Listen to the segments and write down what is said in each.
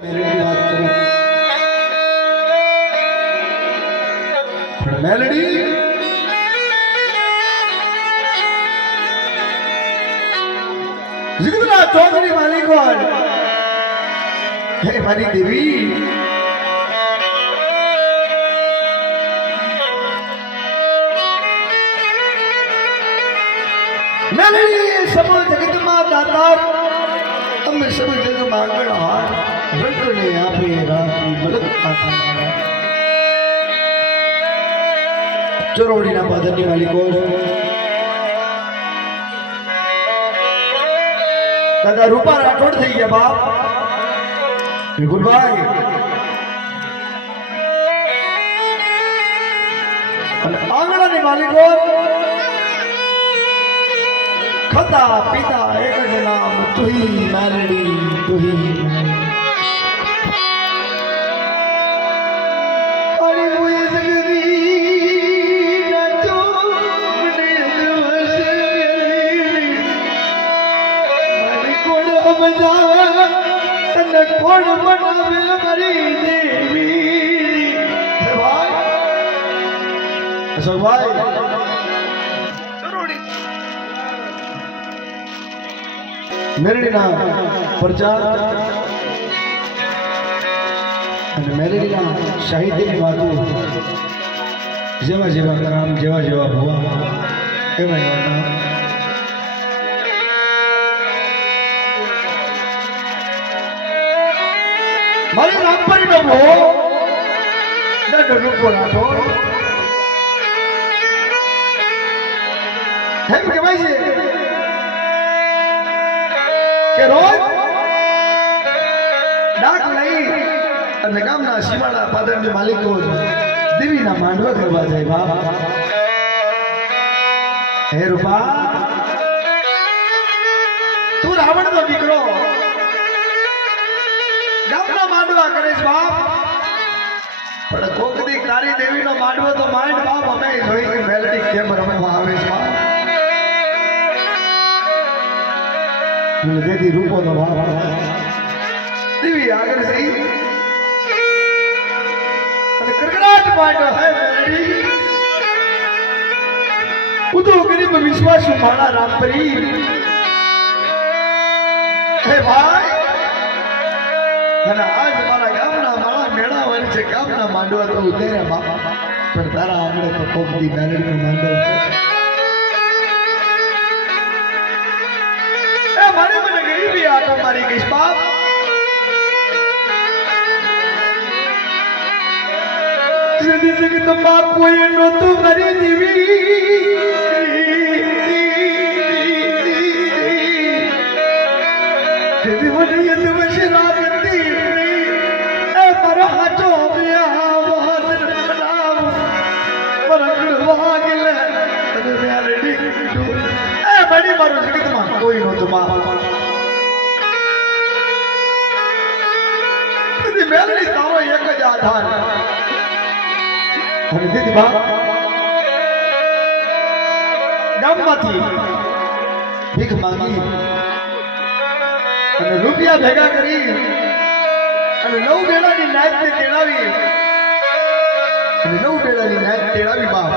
Melody बात करूं પણ મેલોડી જગતના ચોકડી માલિક હે મારી દેવી મેલોડી સમો જગતમાં દાતાર અમે સબ જગ માંગણ હાર રંગને આપે રાશિ મલક આતા ચરોડીના પાદરની માલિકો દાદા રૂપા રાઠોડ થઈ ગયા બાપ વિપુલભાઈ અને આંગણાની માલિકો ખતા પિતા એક જ નામ તુહી મેલડી તુહી તને કોણ બનાવે મારી દેવી અશોકભાઈ મેલડીના પ્રચાર અને મેલડીના સાહિત્યની વાતો જેવા જેવા કામ જેવા જેવા ભુવા એવા એવા નામ મારી રામપરી નો ભો નડ રૂપો રાઠોડ એમ કહેવાય છે કે રોજ ડાક લઈ અને ગામના સીમાડા પાદરની માલિકો દેવીના માંડવા કરવા જાય બાપ હે રૂપા તું રાવણ નો દીકરો ગામના માંડવા કરે છે બાપ પણ કોકની તારી દેવીનો માંડવો તો માંડ બાપ અમે જોઈ કે મેલડી કેમ રમવા આવે છે બાપ દેવી રૂપો નો બાપ દેવી આગળ જઈ અને કડકડાટ માંડો હે મેલડી ઉદો ગરીબ વિશ્વાસુ માણા રામપરી હે ભાઈ અને આજ મારા ગામના મારા મેળા વળી છે ગામના માંડવા તો ઉતર્યા બાપા પણ તારા આંગણે તો કોકદી મેલડીનો માંડવો એ મારે મને ગરીબી આટો મારી ગઈ બાપ જિંદગી તો બાપ કોઈ નહોતું મારી દેવી દેવી મને એ દિવસે રાત કોઈ નહોતું મેલડી તારો એક જ આધાર અને દીદી બાપ ગામમાંથી ભીખ માંગી અને રૂપિયા ભેગા કરી અને 9 બેડાની નાયતને તેડાવી અને 9 બેડાની નાયત તેડાવી બાપ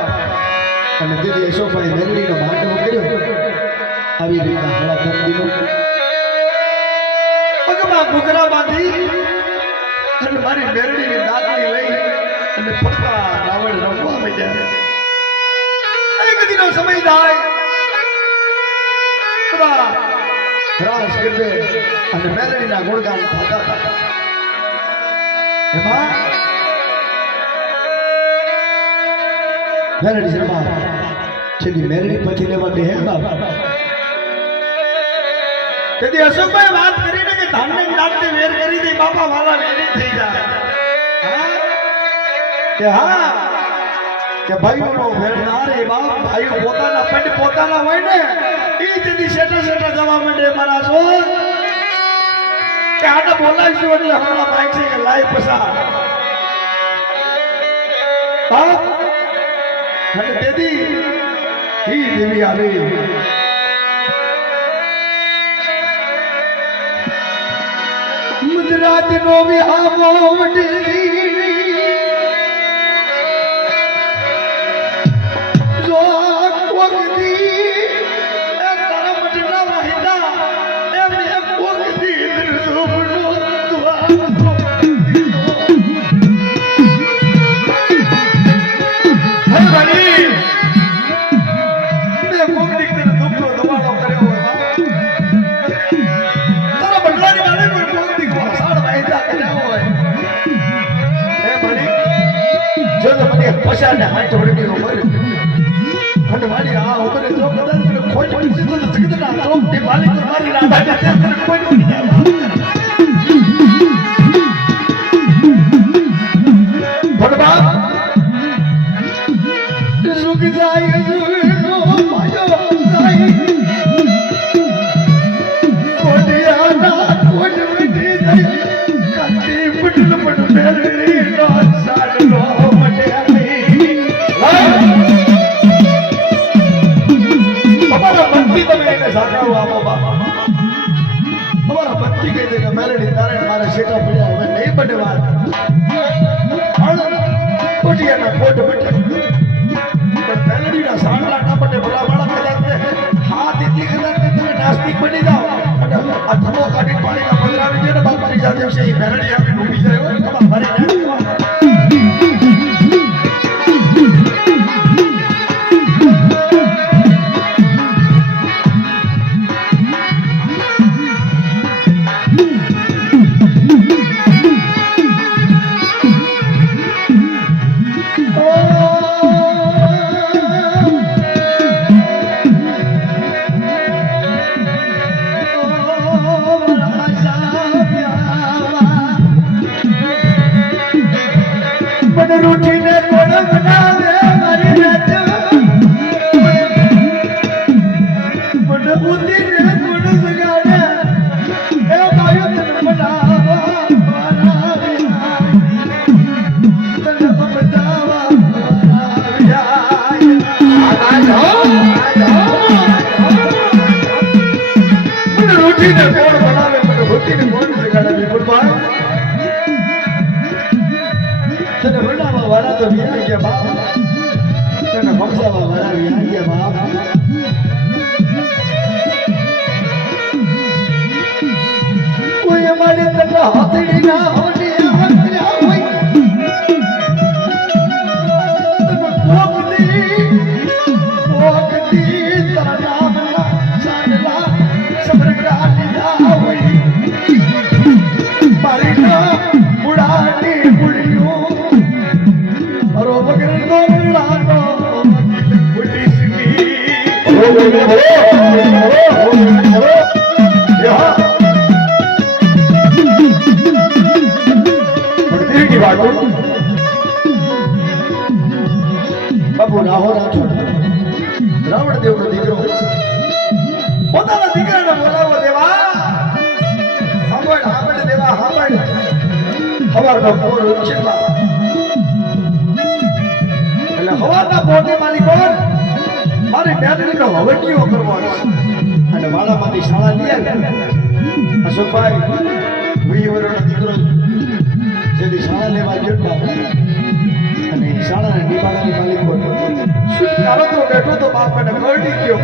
અને દીદી અશોકભાઈ મેલડીનો માંડવો કર્યો આવી રીતના હળા ધરતીનો પગમાં ઘૂઘરા બાંધી અને મારી મેરડીની દાતલી લઈ અને ફરતા રાવણ રમવા માંડ્યા એક દિનો સમય જાય બધા રાસ ગરબે અને મેરડીના ગુણગાન થતા હતા એમાં મેરડી શર્મા છેલ્લી મેરડી પછી લેવા દે હે બાપ તેથી અશોકભાઈ વાત કરીને કે ધાનને દાંતને વેર કરી દે બાપા વાલા વેરી થઈ જાય કે હા કે ભાઈઓનો વેર ના રે બાપ ભાઈઓ પોતાના પંડ પોતાના હોય ને ઈ જદી શેટા શેટા જવા માંડે મારા છો કે આને બોલાવીશું એટલે હમણાં માઈક છે કે લાઈ પસા બાપ અને તેથી ઈ દેવી આવી ગુજરાત રાતનો વિહામો વડી જો કોકદી એ તારા મટના વાહિદા એમ એ કોકદી દુબનો દુઆ હે ભાઈ મે કોકદી તને દુબનો દુઆનો કર્યો હોય તારા બદલાની વાળે કોઈ કોકદી ઘોસાડ વાહિદા કર્યા હોય હે ભાઈ જો તો મને પછાને હાથ ઓળડી ઉમર અને મારી આ ઉમરે જો કદાચ મને ખોટ પડી છે તો જગતના ચોક ની માલિક મારી ના ભાગે તે કોઈ નહીં જાય ભગવાન સુખ જાય સુનો માયો જાય કોડિયા ના કોડ વિધી જાય કાતી પટલ પટ મેરી નો સાડલો મટેલી हमारा बंदी तो मैंने साधा हुआ बाबा हमारा बंदी कह देगा मेरे तारे हमारा शेटा पड़ा हुआ नहीं बने वाला कोटिया ना कोट बटे पर मेलडी ना सांगला ना बटे बड़ा बड़ा कदाते हाथ इतनी कदाते तुम्हें नास्तिक बनी जाओ आ धमो काटी पानी का पंद्रह मिनट ना बात मारी जाते हैं ये मेलडी हमें डूबी जाए और कब हमारे रूठी ने कोण बनावे मारी रात मन बुद्धि ने कोण सगाड़े ए मायो तन बनावा मारा विहाय तन बचावा मारा विहाय मन रूठी ने कोण बनावे मन बुद्धि ने कोण सगाड़े बिल्कुल भाई तने वडावा वाला तो विया गया बाप तने बक्सावा वाला विया गया बाप कोई हमारे तने हाथड़ी ना होनी हमारे होई तने कोकदी तेरा नाम ना सानला सबर काटी ना होई मारी ना बुढ़ानी बुढ़ियों बाबू राहो राठो रावण देव नो दीकरो પોતાના દીકરાને બોલાવો દેવા હાંભળ દેવા હાંભળ હવારનો પોર ઉછેલા એટલે હવારના પોરને માલિકો મારી બેટરીનો હવટિયો કરવાનો અને વાળામાંથી શાળા લઈ આવ્યા અશોકભાઈ 20 વર્ષનો દીકરો જેથી શાળા લેવા ગયો અને શાળાને નિભાવવાની માલિકો શુદ્ધ તો બેઠો તો બાપ મને મરડી ગયો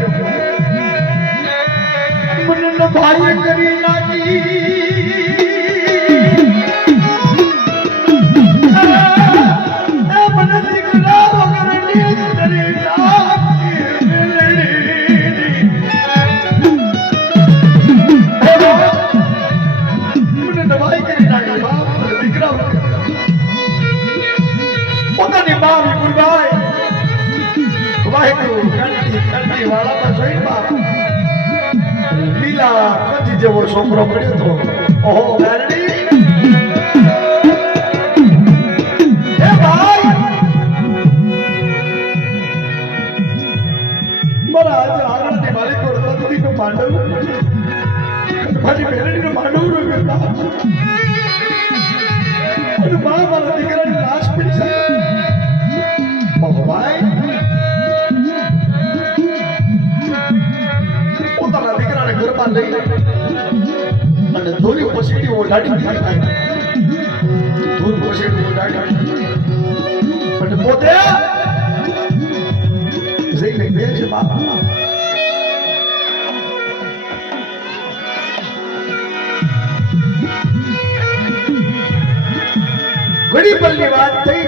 મને ભાઈ કરી નાખી મને દીકરા વગરની કરી મને દવાઈ કરી નાખી બાપ મને દીકરા પોતાની મા વિપુલભાઈ વાહેગુરુ કંઠી વાળા પર જોઈ બાપ લીલા કદી જેવો છોકરો પડ્યો તો ઓહો મેરડી એ ભાઈ મારા આજે આંગણાની માલિકો તંદીનો માંડવ મારી મેરડીનો માંડવ રોક્યો અને બા મારા દીકરાની લાશ પડી છે ઓહો ભાઈ પોતાના દીકરાને ઘરમાં લઈ અને ધોરી પછીડી ઓઢાડી દીધી ભૂત પોષે પણ પોતે જઈને બે છે બાપા ઘડી પલની વાત થઈ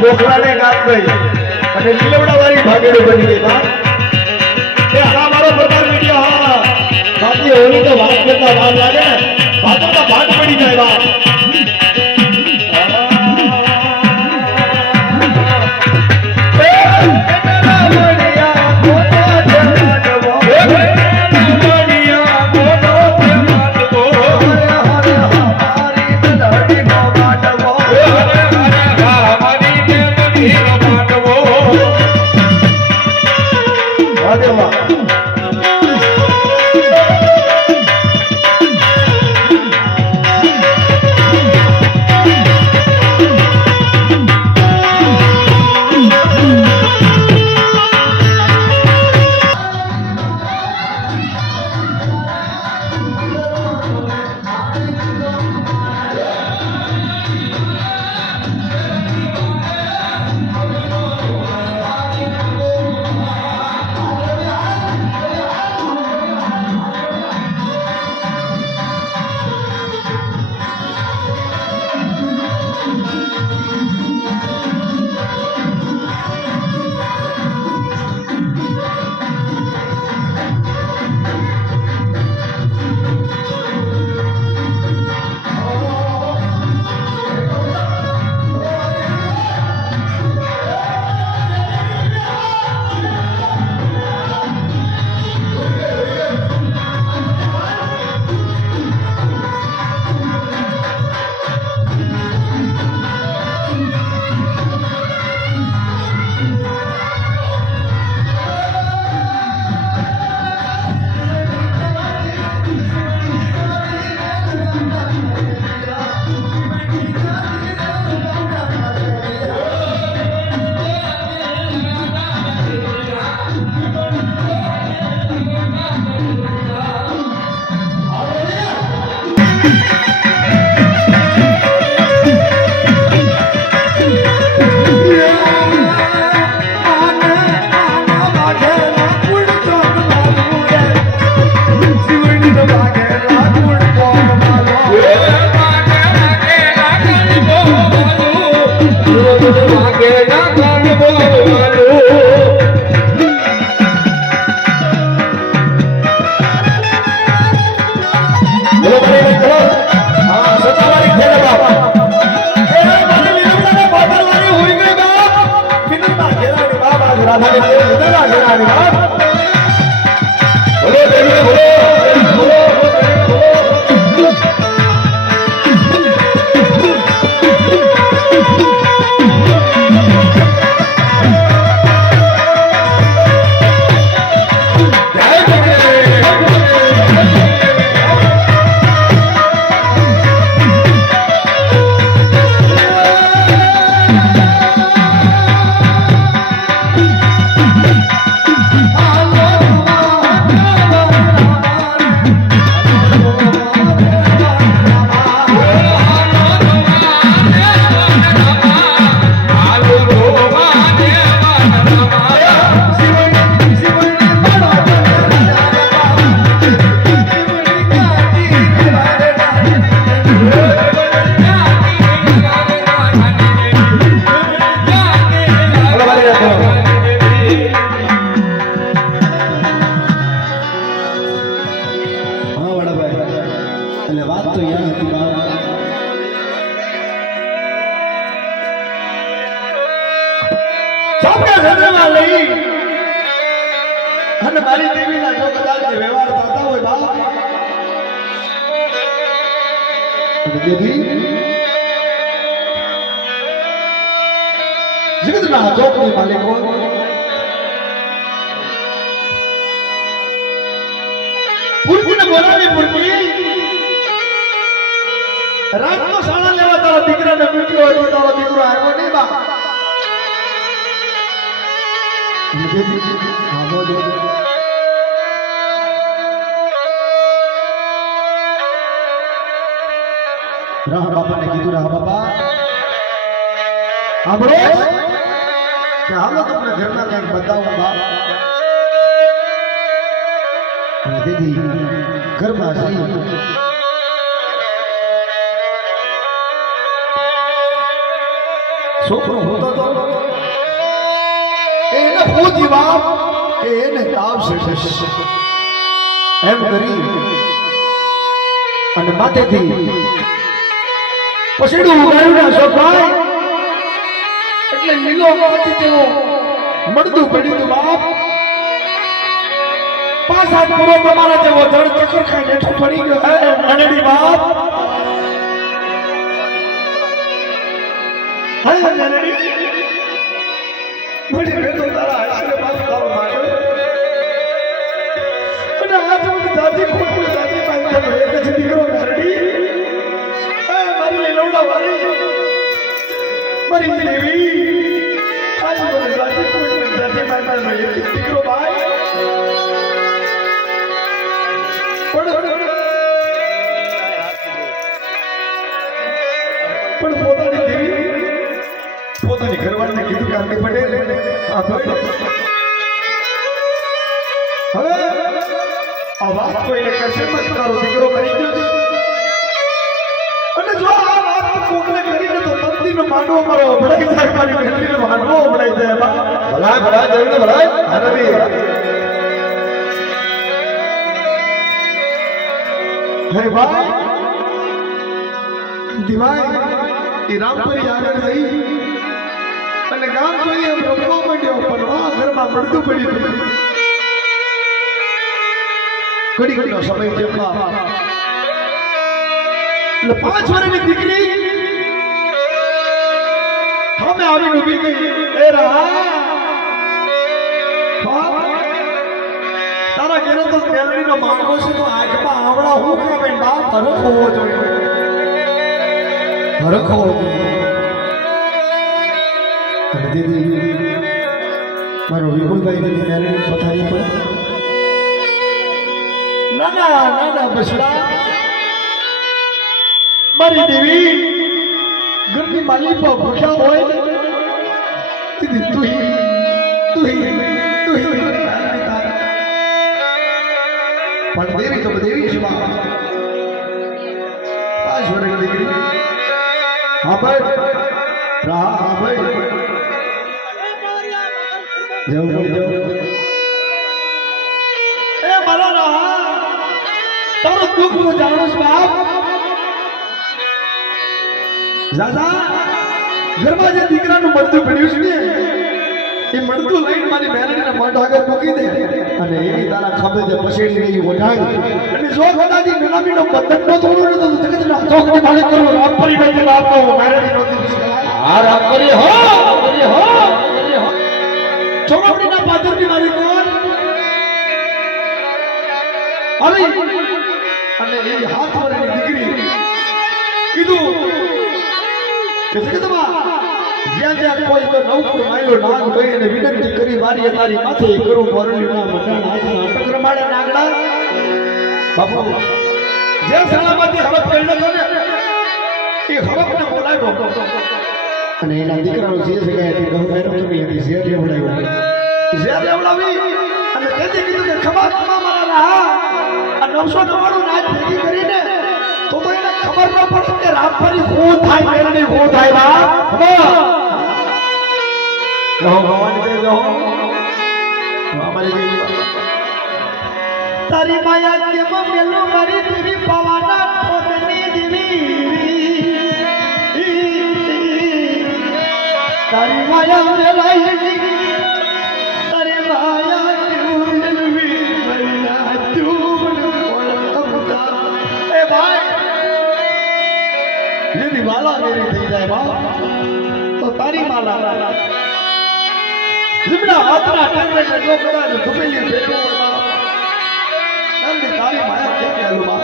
ગોખલાને કાપ ગઈ અને લીલવડાવાળી ભાગેડો બની ગઈ બા એ આ મારો પ્રકાર મીડિયા હા બાકી હોલી તો વાત કરતા વાર લાગે વાતોમાં ભાગ પડી જાય બા મારી વાત બોલો દેવી બોલો બોલો એટલે વાત તો યાર હતી બાપ. ચોપડા ઘરમાં લઈ અને મારી દેવીના જો કદાચ વ્યવહાર થતા હોય બાપ અને દેવી જગતના ચોકની માલિકો પુરકુને બોલાવી પુરકી રાતનો શાળા લેવા તારા દીકરાને મૂક્યો હોય તો તારો દીકરો આવ્યો નહીં બા અને દેવી હા બોલ રાહ બાપાને કીધું રાહ બાપા સાંભળો કે હાલો તમને ઘરના કંઈક બતાવું બાપ. અને દીદી ઘરમાં જઈ છોકરો હોતો તો એને પૂછી બાપ કે એને તાવ છે એમ કરી અને માથેથી પછીડું ઉગાડ્યું ના શોભાઈ એટલે લીલો કાચી જેવો મળતું પડ્યું તું બાપ 5-7 પૂરો તમારા જેવો જળ ચક્કર ખાઈ હેઠો પડી ગયો હે નાનડી બાપ હાય નાનડી મને બેટો તારા આશીર્વાદ તારો માર્યો અને આજ મને દાદી ખોટું દાદી પાસે એક જ દીકરો નાનડી મારી લીલોડા વાળી મારી દેવી આજ મને દાદી ખોટું દાદી પાસે એક જ દીકરો ભાઈ પણ પોતાની દેવી પોતાની ઘરવાળીને કીધું કાંતિ પટેલ આ ભાઈ હવે આ વાત કોઈને કહેશે મત તારો દીકરો કરી ગયો છે અને જો આ વાત કોકને કરીને તો તંતીનો માંડવો મારો અભડાઈ જાય મારી બેટલીનો માંડવો અભડાઈ જાય ભલા ભલા જઈને ભલા આનંદી હે ભાઈ દિવાય એ રામપરી આગળ જઈ અને ગામ જોઈએ રમવા માંડ્યો પણ આ ઘરમાં મળતું પડ્યું ઘડી ઘડીનો સમય જેટલા એટલે 5 વર્ષની દીકરી સામે આવીને ઊભી ગઈ એ રા તારા ઘરે તો મેલડીનો માંગો છે તો આંખમાં આવડા હું કાપે બાપ હરખ હોવો જોઈએ હરખ હોવો જોઈએ અને દીદી મારો વિપુલભાઈ ની મેરેજ પથારી પર નાના નાના બસડા મારી દેવી ઘરની માલી પર ભૂખ્યા હોય દીદી તું પણ દેવી તો દેવી છે બાપ. 5 વર્ષની દીકરી હા ભાઈ રાહ હા ભાઈ જવું એ મારા રાહ તારું દુઃખ હું જાણું છું બાપ દાદા ઘરમાં જે દીકરાનું મળતું પડ્યું છે ને એ મળતું લઈને મારી મેલડીને મોઢ આગળ મૂકી દે અને એની તારા ખભે જે પછેડી રહી ઓઢાડ અને જો કદાચ નનામીનો બંધન ન તોડું ને તો જગતના ચોકની માલિક કરું રામ કરી બેઠી બાપો મેલડી નોતી આ રામ કરી હો ચોકડીના પાદરની માલિક કોણ આવી અને એ હાથ વરેની દીકરી કીધું કે જગતમાં જ્યાં જ્યાં કોઈ તો નવકુળ માયલો નાગ ભાઈ અને વિનંતી કરી મારી તારી માથે કરું મોરલીના મટાણ હાથના અટક રમાડે નાગડા બાપુ જે શાળામાંથી હડપ કર્યો હતો ને એ હડપને બોલાવ્યો અને એના દીકરાનો જે જગ્યાએ તે ગૌ ભૈરવ તમે એની ઝેર લેવડાવી અને તેથી કીધું કે ખમા ખમા મારા આ 999 નાચ ભેગી કરીને તો એને ખબર ન પડે કે રામફરી શું થાય મેલડી શું થાય બા ખબર રહો ભવાની દે રહો અમારી દેવી તારી માયા કેમ મેલો મારી દેવી પવાના પોતની દેવી તારી માયા મેલાઈ તારી માયા કેમ મેલવી મરના તું એ ભાઈ यदि माला मेरी થઈ જાય બા તો તારી માલા જીમડા હાથના ટાંગલે જો કદાચ ધુપેલી બેઠો બા નંદી તારી માયા કેમ લેલું બા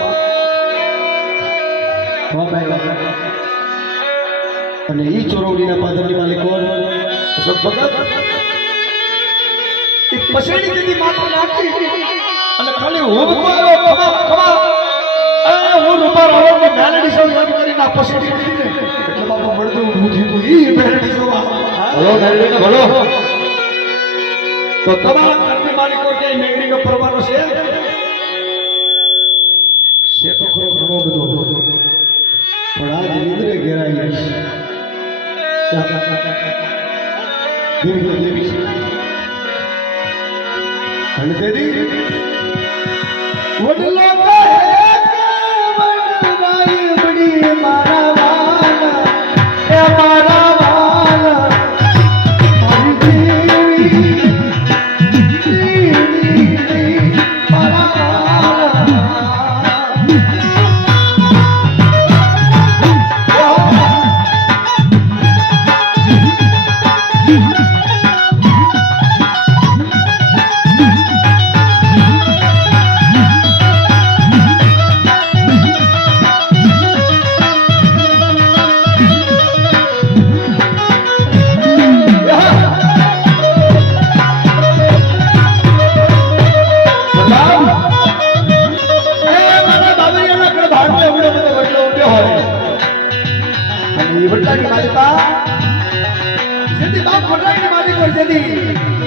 ભાઈ અને ઈ ચોરવડીના પાદરની માલિક કોણ અશોક ભગત એક પછેડી દીધી માથે નાખી અને ખાલી હોબકો આવ્યો ખમા હું રૂપાર આવો કે મેલડી સૌ એમ કરીને આ પછેડી દીધી ને એટલે બાપા મળતું ઊભું થયું ઈ મેલડી જોવા ભલો મેલડીને ભલો તો તમારા ઘરની માલિકો કે મેગડીનો પરવાનો છે તો ખરો ઘણો બધો પણ આજ નિંદ્રે ઘેરાઈ દેવી દેવી અને તેદી વડલો કહે મારા વાલા એ મારા વાલા મારી દેવી મારા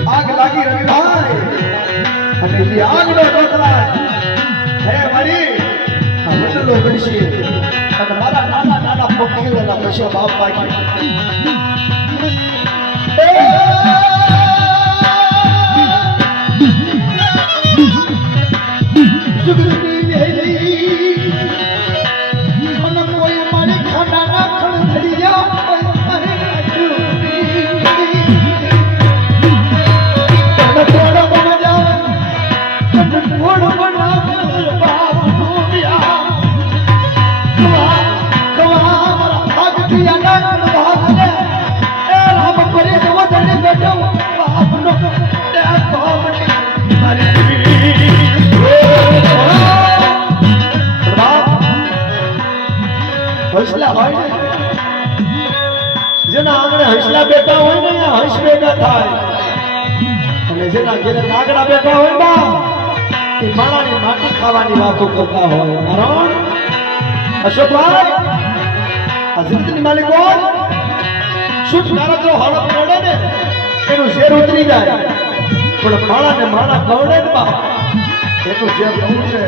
आग लागी रवि भाई અને એ આગનો ટોકરા હે મારી આ વડલો ગણશી અને મારા નાના નાના પક્ષીઓના પછી બાપ બાકી જુગની વેલી મને કોઈ મારી ખાના ના ખણ ધરિયા હંસલા હોય ને જેના આંગણે હંસલા બેઠા હોય ને હંસ ભેગા થાય અને જેના ઘરે નાગડા બેઠા હોય બા એ માળાની માટી ખાવાની વાતો કરતા હોય કારણ અશોકભાઈ આ જિંદગીની માલિક કોણ શું તારા જો હળપ નડે ને એનું શેર ઉતરી જાય પણ માળાને માળા ખવડે ને બા એનું શેર નવું છે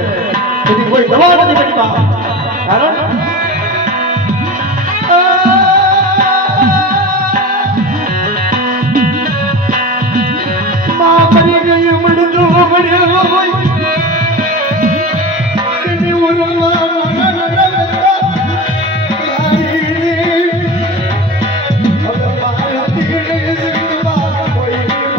એની કોઈ દવા નથી બેઠી બા કારણ મરી ગયું મળતું મળ્યો હોય તેની ઉરમાં કોઈ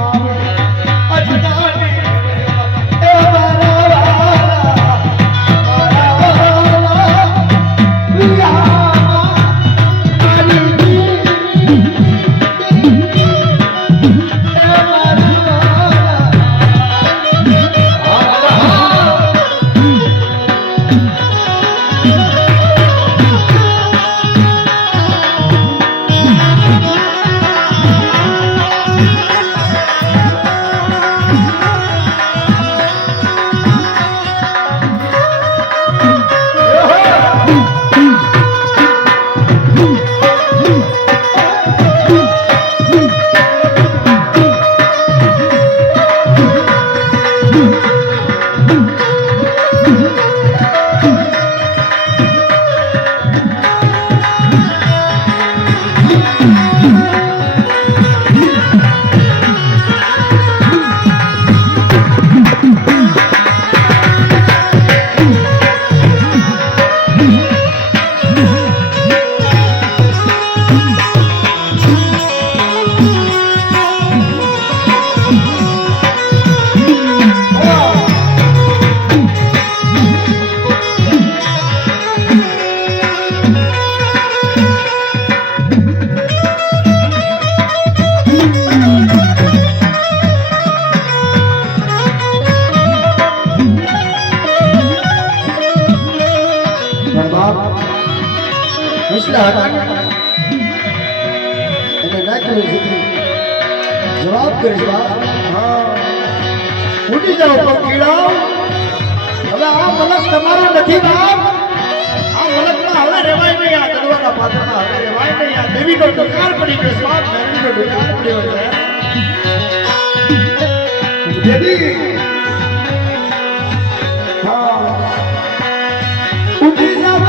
વસલા હતા ને એને નાખ્યું સુધી જવાબ કરીશ બાપ. હા ઉડી જાઓ પંખીડાઓ. હવે આ મલક તમારો નથી બાપ. આ મલકમાં હવે રેવાય નહીં. આ તલવારના પાત્રમાં હવે રેવાય નહીં. આ દેવીનો ટકાર પડી ગયો છે બાપ. મેરડીનો ટકાર પડ્યો છે દેવી. હા ઉડી જાઓ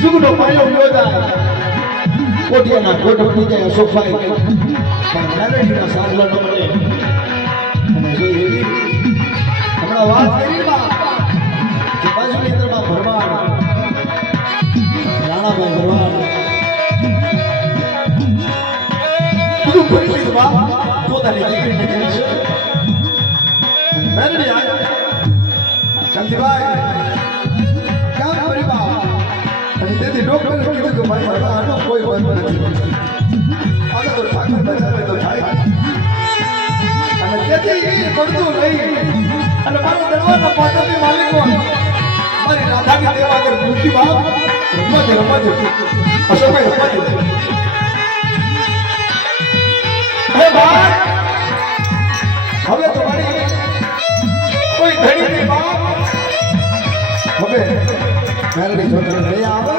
જુગનો પાયો યોદા કોટિયાના કોટ બની જાય સોફાઈ પણ મેલેડીના સાસલા ન બને. અને જો એવી હમણાં વાત કરી બા કે બાજુની અંદરમાં ભરવાડ રાણાભાઈ ભરવાડ બધું ફરી લીધું બા પોતાની દીકરીને કહે છે મેલેડી આવ્યા શાંતિભાઈ તેથી ડોક્ટરે કીધું કે ભાઈ હવે આનો કોઈ બંધ નથી. આને તો ઠાકર બચાવે તો થાય. અને તેથી એ પડતું નહીં. અને મારા દરવાજા પાછળની માલિકો મારી રાધાની દેવા કર મૂકી બાપ રમત અશોકભાઈ રમત. હે ભાઈ હવે તમારી કોઈ ધણી નહીં બાપ. હવે મેલડી જો તને નહીં આવે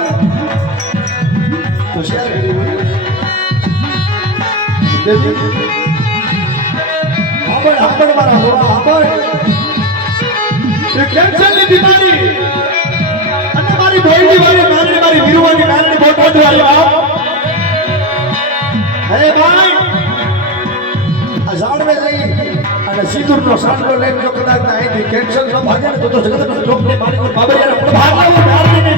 તો શેર કરી દેજે. આંબળ મારા હોવા આંબળ એ કેન્સરની બીમારી અને મારી ભોયડી વાળી નાની મારી વીરવાની નાની બોટોડી વાળી બાપ. હે ભાઈ આ ઝાડવે જઈ અને સિંદૂરનો સાંડલો લઈને જો કદાચ અહીંથી કેન્સર ન ભાગે ને તો જગતના લોકને મારી બાબરિયાને ભાગલાવું મારીને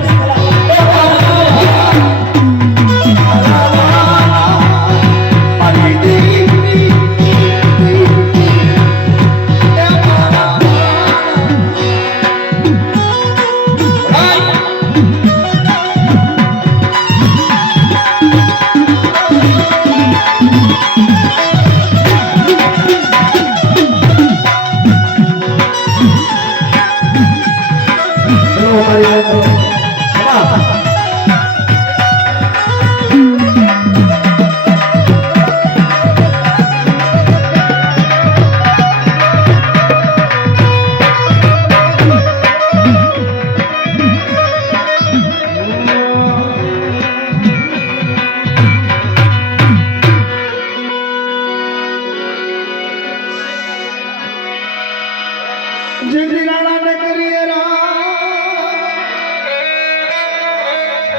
जिंदगी राणा ने करी